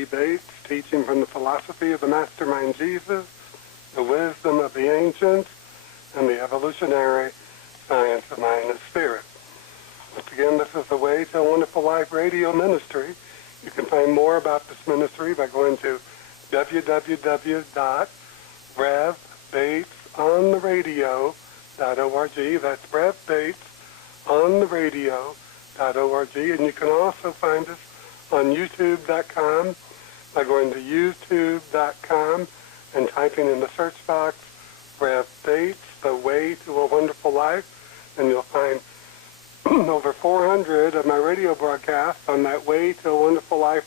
Lee Bates, teaching from the philosophy of the Mastermind Jesus, the wisdom of the ancients, and the evolutionary science of mind and spirit. Once again, this is the Way to a Wonderful Life radio ministry. You can find more about this ministry by going to www.revbatesontheradio.org. That's revbatesontheradio.org. And you can also find us on youtube.com by going to youtube.com and typing in the search box Rev Bates, The Way to a Wonderful Life, and you'll find over 400 of my radio broadcasts on that Way to a Wonderful Life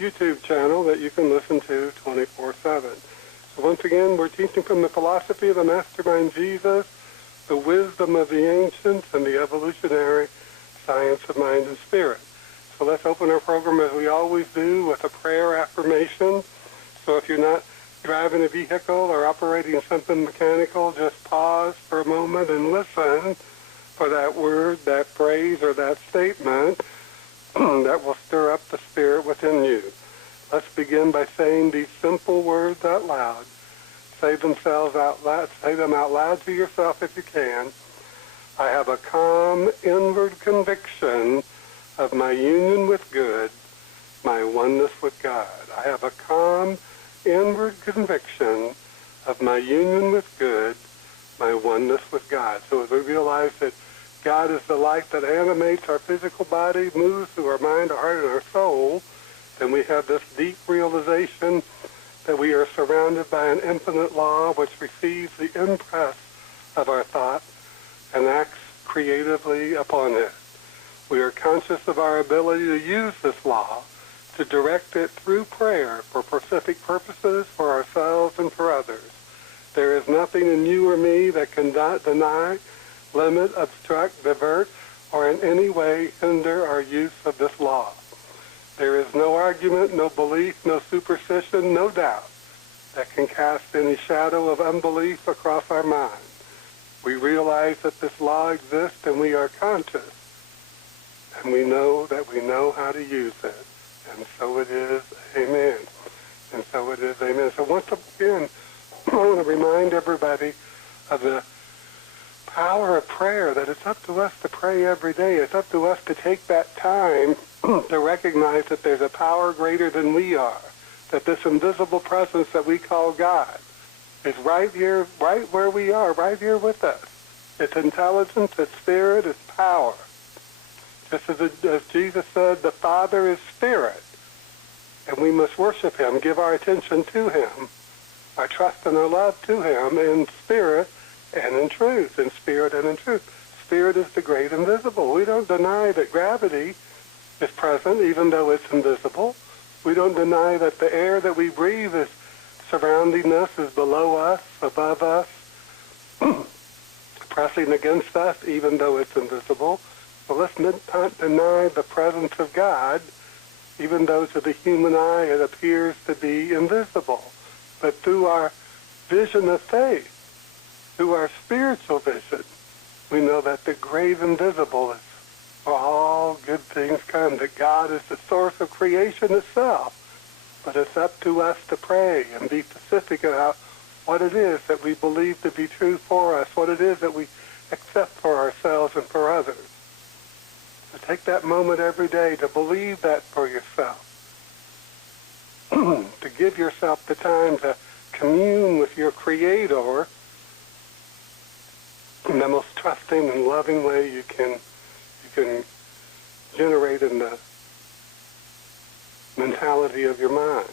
YouTube channel that you can listen to 24/7. So once again, we're teaching from the philosophy of the Mastermind Jesus, the wisdom of the ancients, and the evolutionary science of mind and spirit. So let's open our program as we always do with a prayer affirmation. So if you're not driving a vehicle or operating something mechanical, just pause for a moment and listen for that word, that phrase, or that statement that will stir up the spirit within you. Let's begin by saying these simple words out loud. Say them out loud to yourself if you can. I have a calm inward conviction of my union with good, my oneness with God. I have a calm inward conviction of my union with good, my oneness with God. So as we realize that God is the light that animates our physical body, moves through our mind, our heart, and our soul, then we have this deep realization that we are surrounded by an infinite law which receives the impress of our thought and acts creatively upon it. We are conscious of our ability to use this law, to direct it through prayer for specific purposes for ourselves and for others. There is nothing in you or me that can deny, limit, obstruct, divert, or in any way hinder our use of this law. There is no argument, no belief, no superstition, no doubt that can cast any shadow of unbelief across our mind. We realize that this law exists and we are conscious, and we know that we know how to use it. And so it is, amen. And so it is, amen. So once again, I want to remind everybody of the power of prayer, that it's up to us to pray every day. It's up to us to take that time to recognize that there's a power greater than we are, that this invisible presence that we call God is right here, right where we are, right here with us. It's intelligence, it's spirit, it's power. Just as Jesus said, the Father is spirit, and we must worship him, give our attention to him, our trust and our love to him in spirit and in truth, in spirit and in truth. Spirit is the great invisible. We don't deny that gravity is present, even though it's invisible. We don't deny that the air that we breathe is surrounding us, is below us, above us, pressing against us, even though it's invisible. So let's not deny the presence of God, even though to the human eye it appears to be invisible. But through our vision of faith, through our spiritual vision, we know that the great invisible is where all good things come, that God is the source of creation itself. But it's up to us to pray and be specific about what it is that we believe to be true for us, what it is that we accept for ourselves and for others. So take that moment every day to believe that for yourself, to give yourself the time to commune with your Creator in the most trusting and loving way you can generate in the mentality of your mind.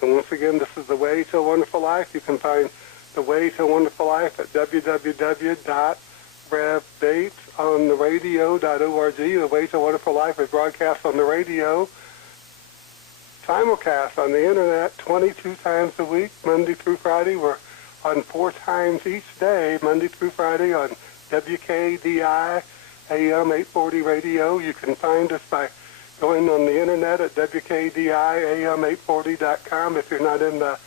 And once again, this is the Way to a Wonderful Life. You can find the Way to a Wonderful Life at www.revbatesontheradio.org. The Way to a Wonderful Life is broadcast on the radio, simulcast on the internet 22 times a week, Monday through Friday. We're on 4 times each day, Monday through Friday, on WKDI AM 840 radio. You can find us by going on the internet at WKDIAM840.com if you're not in the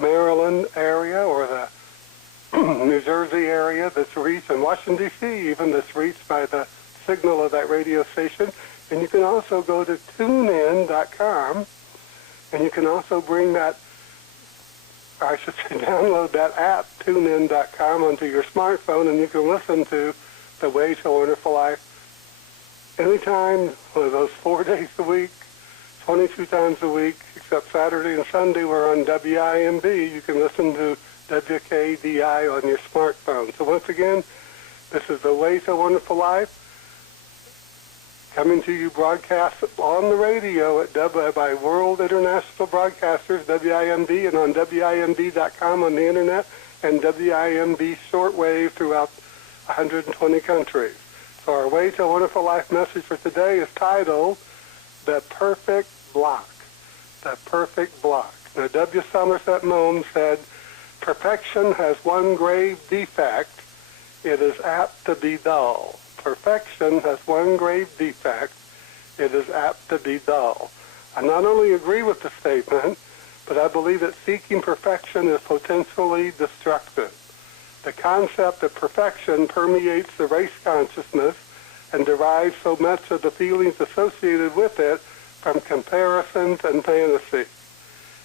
Maryland area or the New Jersey area that's reached, and Washington, D.C. even, that's reached by the signal of that radio station. And you can also go to tunein.com, And you can also bring that, or I should say download that app, tunein.com, onto your smartphone, and you can listen to The Way to a Wonderful Life anytime, one of those 4 days a week, 22 times a week, except Saturday and Sunday we're on WIMB. You can listen to WKDI on your smartphone. So once again, this is The Way to a Wonderful Life, coming to you broadcast on the radio by World International Broadcasters, WIMB, and on WIMB.com on the internet, and WIMB shortwave throughout 120 countries. So our Way to a Wonderful Life message for today is titled, The Perfect Block. The Perfect Block. Now, W. Somerset Maugham said, perfection has one grave defect. It is apt to be dull. Perfection has one grave defect. It is apt to be dull. I not only agree with the statement, but I believe that seeking perfection is potentially destructive. The concept of perfection permeates the race consciousness and derives so much of the feelings associated with it from comparisons and fantasy.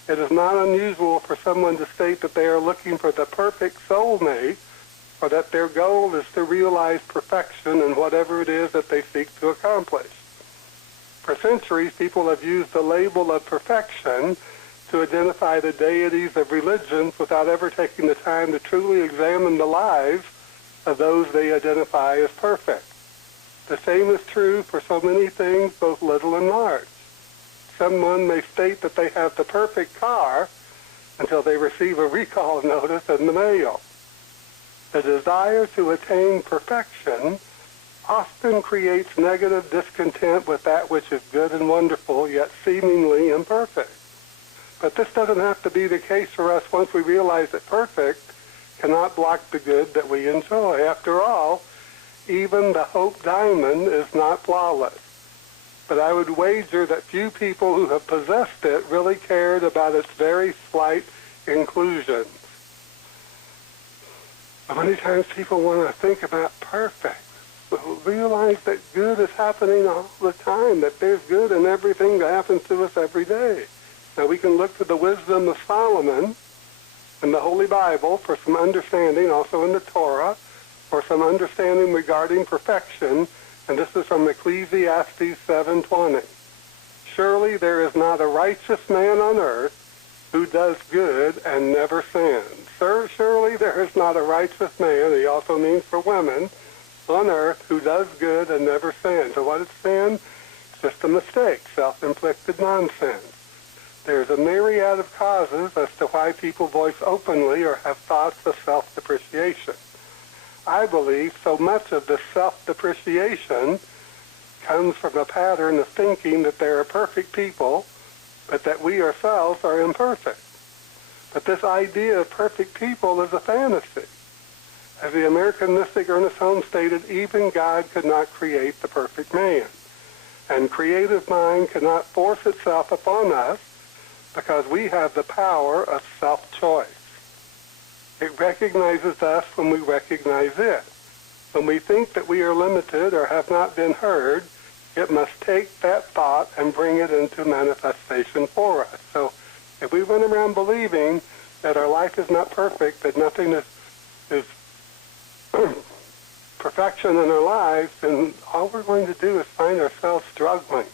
It is not unusual for someone to state that they are looking for the perfect soulmate, or that their goal is to realize perfection in whatever it is that they seek to accomplish. For centuries, people have used the label of perfection to identify the deities of religions without ever taking the time to truly examine the lives of those they identify as perfect. The same is true for so many things, both little and large. Someone may state that they have the perfect car until they receive a recall notice in the mail. The desire to attain perfection often creates negative discontent with that which is good and wonderful, yet seemingly imperfect. But this doesn't have to be the case for us once we realize that perfect cannot block the good that we enjoy. After all, even the Hope Diamond is not flawless. But I would wager that few people who have possessed it really cared about its very slight inclusions. Many times people want to think about perfect, but realize that good is happening all the time, that there's good in everything that happens to us every day. Now we can look to the wisdom of Solomon in the Holy Bible for some understanding, also in the Torah, for some understanding regarding perfection, and this is from Ecclesiastes 7:20. Surely there is not a righteous man on earth who does good and never sins. Surely there is not a righteous man, he also means for women, on earth who does good and never sins. So what is sin? It's just a mistake, self-inflicted nonsense. There's a myriad of causes as to why people voice openly or have thoughts of self-depreciation. I believe so much of this self-depreciation comes from a pattern of thinking that there are perfect people, but that we ourselves are imperfect. But this idea of perfect people is a fantasy. As the American mystic Ernest Holmes stated, even God could not create the perfect man. And creative mind cannot force itself upon us because we have the power of self-choice. It recognizes us when we recognize it. When we think that we are limited or have not been heard, it must take that thought and bring it into manifestation for us. So if we run around believing that our life is not perfect, that nothing is perfection in our lives, then all we're going to do is find ourselves struggling.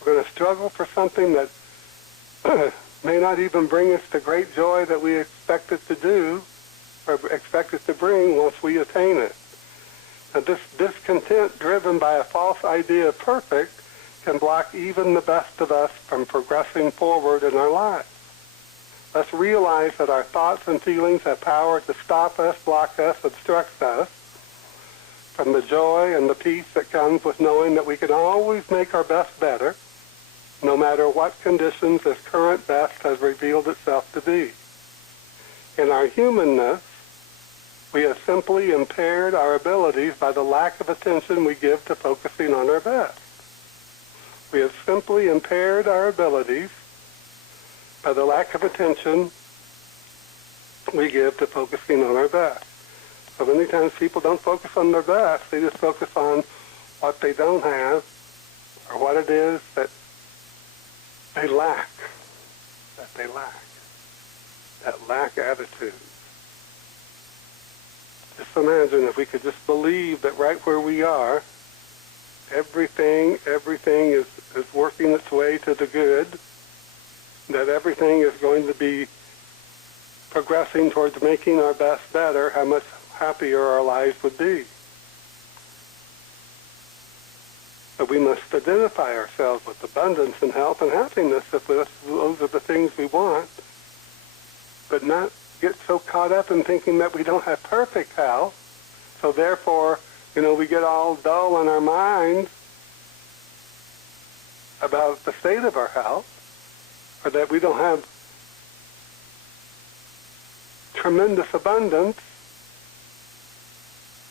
We're going to struggle for something that may not even bring us the great joy that we expect it to do or expect it to bring once we attain it. Now, this discontent driven by a false idea of perfect can block even the best of us from progressing forward in our lives. Let's realize that our thoughts and feelings have power to stop us, block us, obstruct us from the joy and the peace that comes with knowing that we can always make our best better, no matter what conditions this current best has revealed itself to be. In our humanness, we have simply impaired our abilities by the lack of attention we give to focusing on our best. We have simply impaired our abilities by the lack of attention we give to focusing on our best. So many times people don't focus on their best, they just focus on what they don't have or what it is that they lack, that lack attitude. Just imagine if we could just believe that right where we are, everything is working its way to the good, that everything is going to be progressing towards making our best better, how much happier our lives would be. But we must identify ourselves with abundance and health and happiness if those are the things we want, but not get so caught up in thinking that we don't have perfect health, so therefore, we get all dull in our minds about the state of our health, or that we don't have tremendous abundance.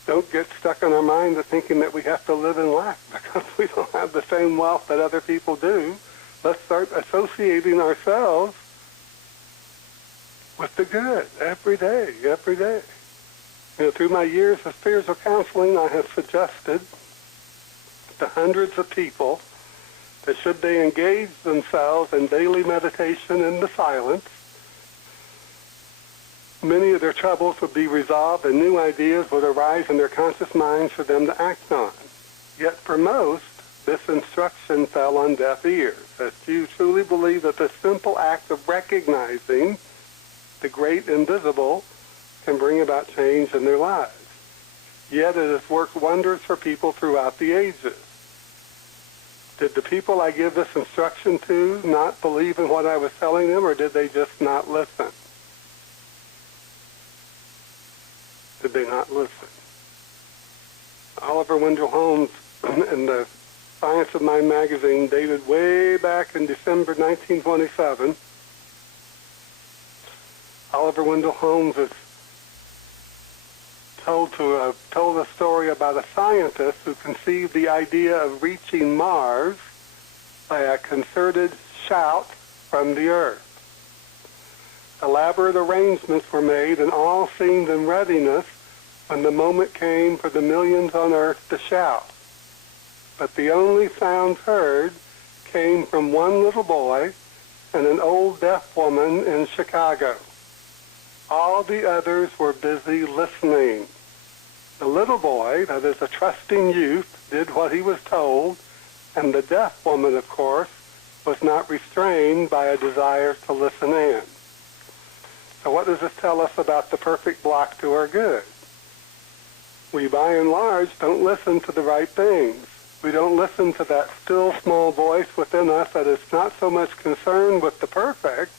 Don't get stuck in our mind of thinking that we have to live in lack because we don't have the same wealth that other people do. Let's start associating ourselves with the good every day. Through my years of spiritual counseling, I have suggested to hundreds of people that should they engage themselves in daily meditation in the silence, many of their troubles would be resolved and new ideas would arise in their conscious minds for them to act on. Yet for most, this instruction fell on deaf ears, as few truly believe that the simple act of recognizing the great invisible can bring about change in their lives. Yet it has worked wonders for people throughout the ages. Did the people I give this instruction to not believe in what I was telling them, or did they just not listen? Did they not listen? Oliver Wendell Holmes, in the Science of Mind magazine, dated way back in December 1927, Oliver Wendell Holmes is told a story about a scientist who conceived the idea of reaching Mars by a concerted shout from the Earth. Elaborate arrangements were made and all seemed in readiness when the moment came for the millions on Earth to shout. But the only sounds heard came from one little boy and an old deaf woman in Chicago. All the others were busy listening. The little boy, that is a trusting youth, did what he was told, and the deaf woman, of course, was not restrained by a desire to listen in. So what does this tell us about the perfect block to our good? We, by and large, don't listen to the right things. We don't listen to that still small voice within us that is not so much concerned with the perfect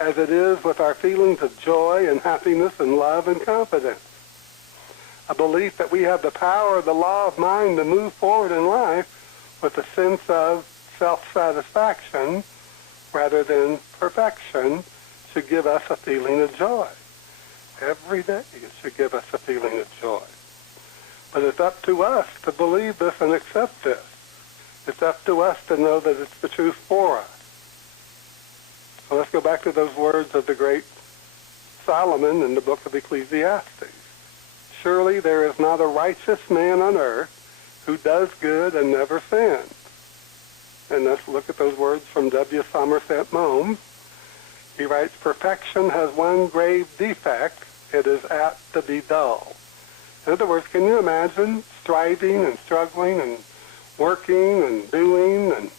as it is with our feelings of joy and happiness and love and confidence. A belief that we have the power of the law of mind to move forward in life with a sense of self-satisfaction rather than perfection should give us a feeling of joy. Every day it should give us a feeling of joy. But it's up to us to believe this and accept this. It's up to us to know that it's the truth for us. So let's go back to those words of the great Solomon in the book of Ecclesiastes. Surely there is not a righteous man on earth who does good and never sins. And let's look at those words from W. Somerset Maugham. He writes, perfection has one grave defect. It is apt to be dull. In other words, can you imagine striving and struggling and working and doing and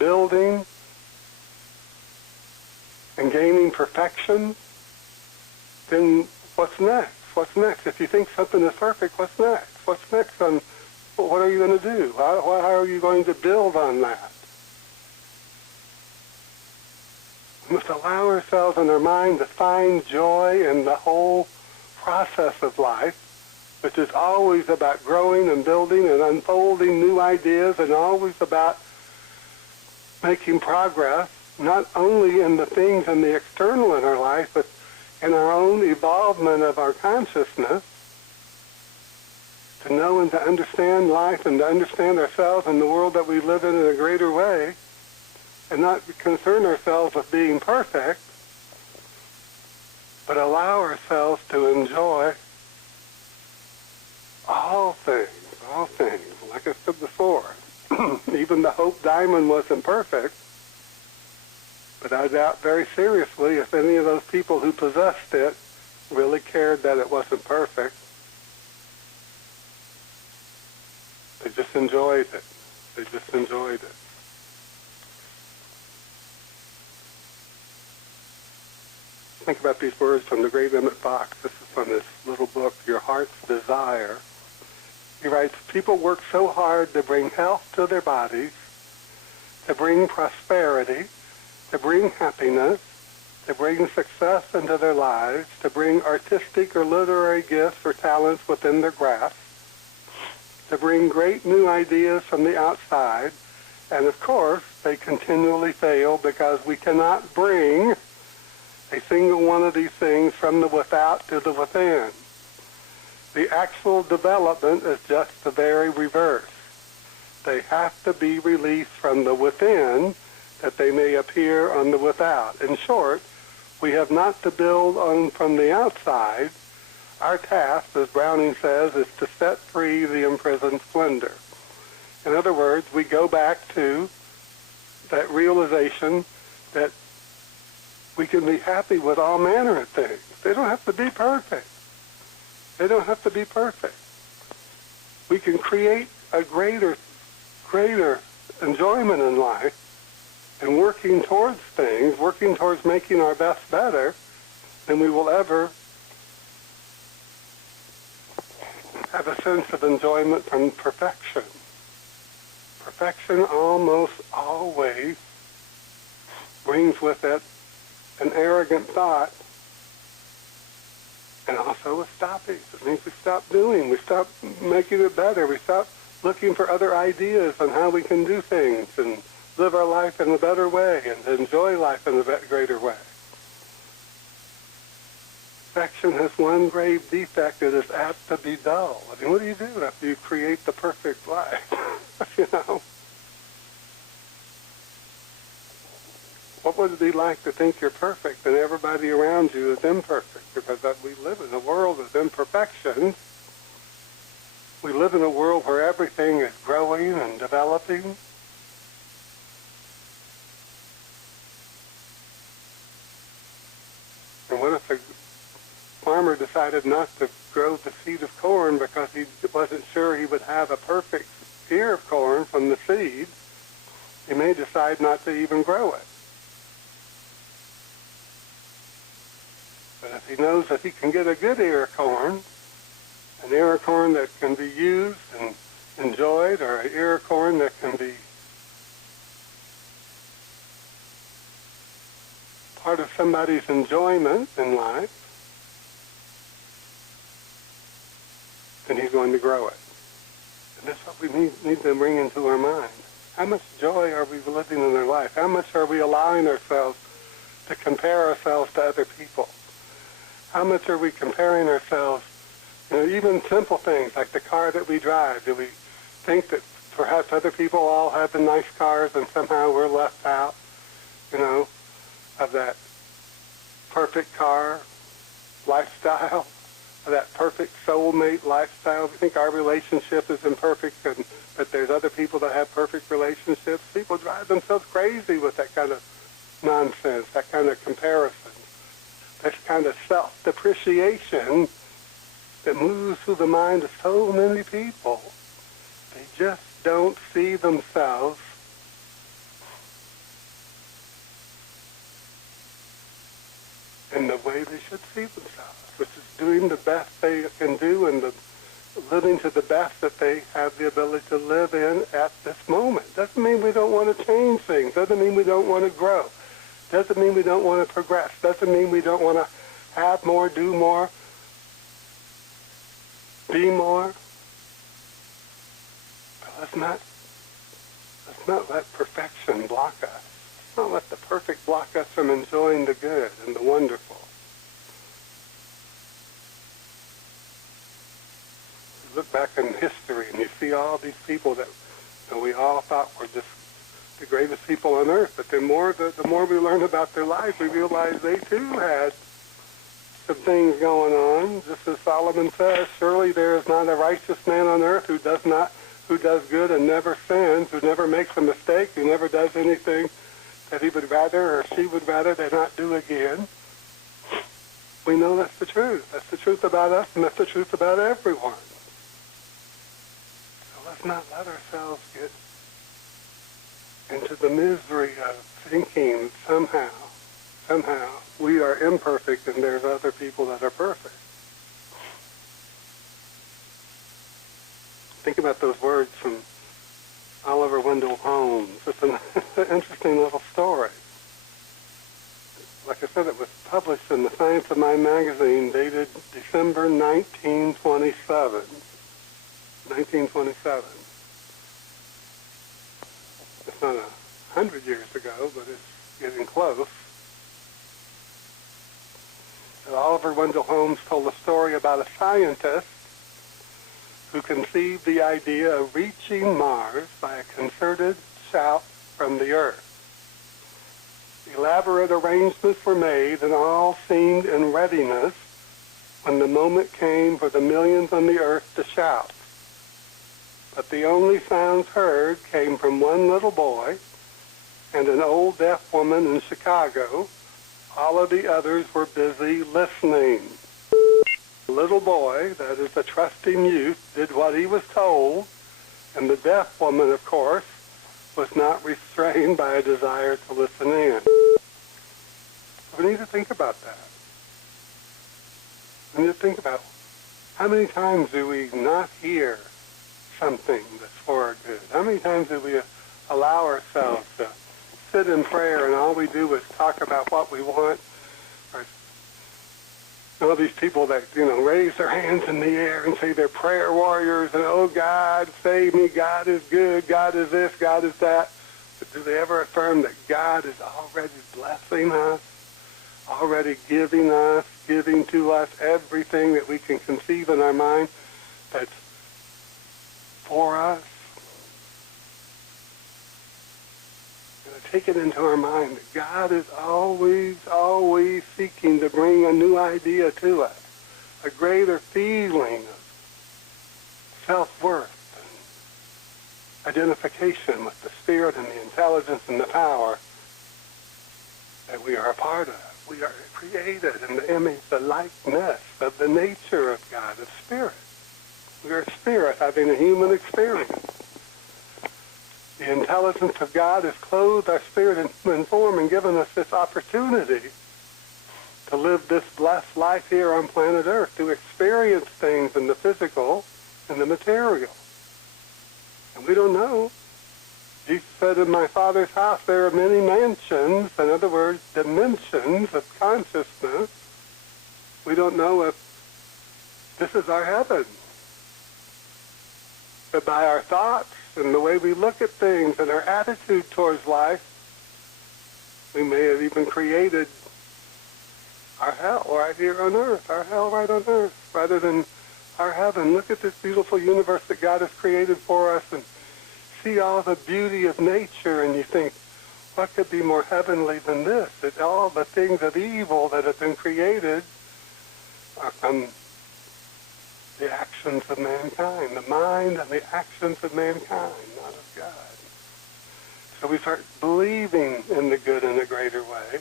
building and gaining perfection? Then what's next? What's next? If you think something is perfect, what's next? What's next? What are you going to do? How are you going to build on that? We must allow ourselves in our mind to find joy in the whole process of life, which is always about growing and building and unfolding new ideas and always about making progress, not only in the things in the external in our life, but in our own evolvement of our consciousness, to know and to understand life and to understand ourselves and the world that we live in a greater way, and not concern ourselves with being perfect, but allow ourselves to enjoy all things. Like I said before, even the Hope Diamond wasn't perfect, But I doubt very seriously if any of those people who possessed it really cared that it wasn't perfect. They just enjoyed it. They just enjoyed it. Think about these words from the great Emmett Fox. This is from this little book, Your Heart's Desire. He writes, people work so hard to bring health to their bodies, to bring prosperity, to bring happiness, to bring success into their lives, to bring artistic or literary gifts or talents within their grasp, to bring great new ideas from the outside, and of course they continually fail because we cannot bring a single one of these things from the without to the within. The actual development is just the very reverse. They have to be released from the within that they may appear on the without. In short, we have not to build on from the outside. Our task, as Browning says, is to set free the imprisoned splendor. In other words, we go back to that realization that we can be happy with all manner of things. They don't have to be perfect. They don't have to be perfect. We can create a greater enjoyment in life and working towards things, working towards making our best better than we will ever have a sense of enjoyment from perfection. Perfection almost always brings with it an arrogant thought and also a stopping. It means we stop doing, we stop making it better, we stop looking for other ideas on how we can do things and live our life in a better way and enjoy life in a greater way. Perfection has one grave defect. It is apt to be dull. I mean, what do you do after you create the perfect life? You know? What would it be like to think you're perfect and everybody around you is imperfect? Because we live in a world of imperfections. We live in a world where everything is growing and developing. And what if the farmer decided not to grow the seed of corn because he wasn't sure he would have a perfect ear of corn from the seed? He may decide not to even grow it. But if he knows that he can get a good ear of corn, an ear of corn that can be used and enjoyed, or an ear of corn that can be part of somebody's enjoyment in life, then he's going to grow it. And that's what we need to bring into our mind. How much joy are we living in our life? How much are we allowing ourselves to compare ourselves to other people? How much are we comparing ourselves, even simple things like the car that we drive? Do we think that perhaps other people all have the nice cars and somehow we're left out, of that perfect car lifestyle, of that perfect soulmate lifestyle? We think our relationship is imperfect and that there's other people that have perfect relationships. People drive themselves crazy with that kind of nonsense, that kind of comparison. This kind of self-depreciation that moves through the mind of so many people. They just don't see themselves in the way they should see themselves, which is doing the best they can do and living to the best that they have the ability to live in at this moment. Doesn't mean we don't want to change things. Doesn't mean we don't want to grow. Doesn't mean we don't want to progress. Doesn't mean we don't want to have more, do more, be more. But let's not let perfection block us. Let's not let the perfect block us from enjoying the good and the wonderful. You look back in history and you see all these people that we all thought were just the greatest people on earth, but the more we learn about their life, we realize they too had some things going on. Just as Solomon says, surely there is not a righteous man on earth who does good and never sins, who never makes a mistake, who never does anything that he would rather or she would rather they not do again. We know that's the truth. That's the truth about us, and that's the truth about everyone. So let's not let ourselves get into the misery of thinking somehow we are imperfect and there's other people that are perfect. Think about those words from Oliver Wendell Holmes. It's an interesting little story. Like I said, it was published in the Science of Mind magazine, dated December 1927. 1927. It's not 100 years ago, but it's getting close. And Oliver Wendell Holmes told a story about a scientist who conceived the idea of reaching Mars by a concerted shout from the Earth. Elaborate arrangements were made, and all seemed in readiness when the moment came for the millions on the Earth to shout. But the only sounds heard came from one little boy and an old deaf woman in Chicago. All of the others were busy listening. The little boy, that is a trusting youth, did what he was told, and the deaf woman, of course, was not restrained by a desire to listen in. We need to think about that. We need to think about how many times do we not hear something that's for our good? How many times do we allow ourselves to sit in prayer and all we do is talk about what we want? Or all these people that, raise their hands in the air and say they're prayer warriors and, oh, God, save me, God is good, God is this, God is that. But do they ever affirm that God is already blessing us, already giving to us everything that we can conceive in our mind that's for us? Take it into our mind that God is always seeking to bring a new idea to us, a greater feeling of self-worth and identification with the spirit and the intelligence and the power that we are a part of. We are created in the image, the likeness of the nature of God, of spirit. We are spirit having a human experience. The intelligence of God has clothed our spirit in form and given us this opportunity to live this blessed life here on planet Earth, to experience things in the physical and the material. And we don't know. Jesus said, in my Father's house there are many mansions, in other words, dimensions of consciousness. We don't know if this is our heaven. But by our thoughts and the way we look at things and our attitude towards life, we may have even created our hell right here on earth, our hell right on earth, rather than our heaven. Look at this beautiful universe that God has created for us and see all the beauty of nature, and you think, what could be more heavenly than this? That all the things of evil that have been created are from the actions of mankind, the mind and the actions of mankind, not of God. So we start believing in the good in a greater way.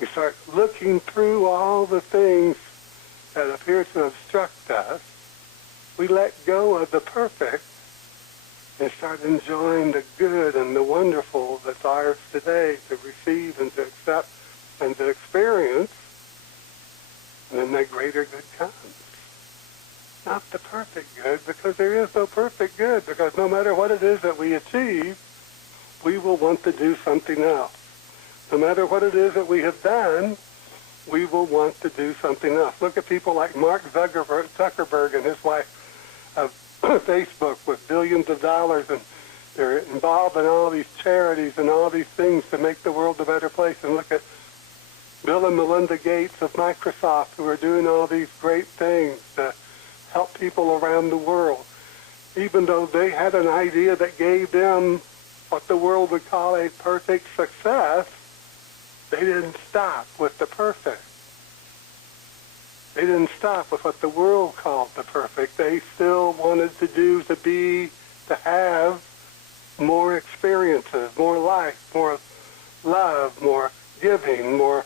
We start looking through all the things that appear to obstruct us. We let go of the perfect and start enjoying the good and the wonderful that's ours today to receive and to accept and to experience. And then that greater good comes. Not the perfect good, because there is no perfect good, because no matter what it is that we achieve, we will want to do something else. No matter what it is that we have done, we will want to do something else. Look at people like Mark Zuckerberg and his wife of Facebook with billions of dollars, and they're involved in all these charities and all these things to make the world a better place. And look at Bill and Melinda Gates of Microsoft, who are doing all these great things to help people around the world. Even though they had an idea that gave them what the world would call a perfect success, they didn't stop with the perfect. They didn't stop with what the world called the perfect. They still wanted to have more experiences, more life, more love, more giving, more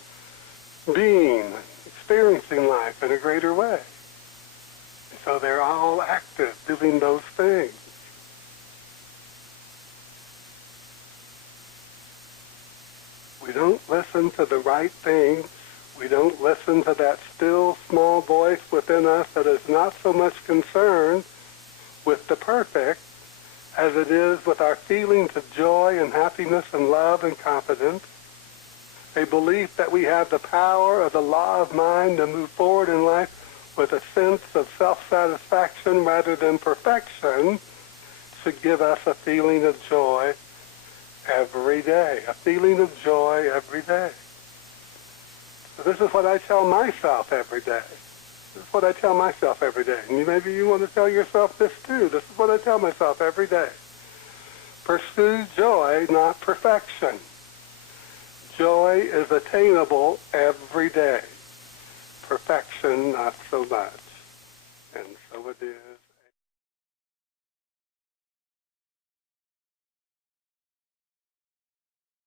being, experiencing life in a greater way. And so they're all active doing those things. We don't listen to the right things. We don't listen to that still small voice within us that is not so much concerned with the perfect as it is with our feelings of joy and happiness and love and confidence, a belief that we have the power of the law of mind to move forward in life with a sense of self-satisfaction rather than perfection should give us a feeling of joy every day, a feeling of joy every day. So this is what I tell myself every day. This is what I tell myself every day. And maybe you want to tell yourself this too. This is what I tell myself every day. Pursue joy, not perfection. Joy is attainable every day. Perfection, not so much. And so it is.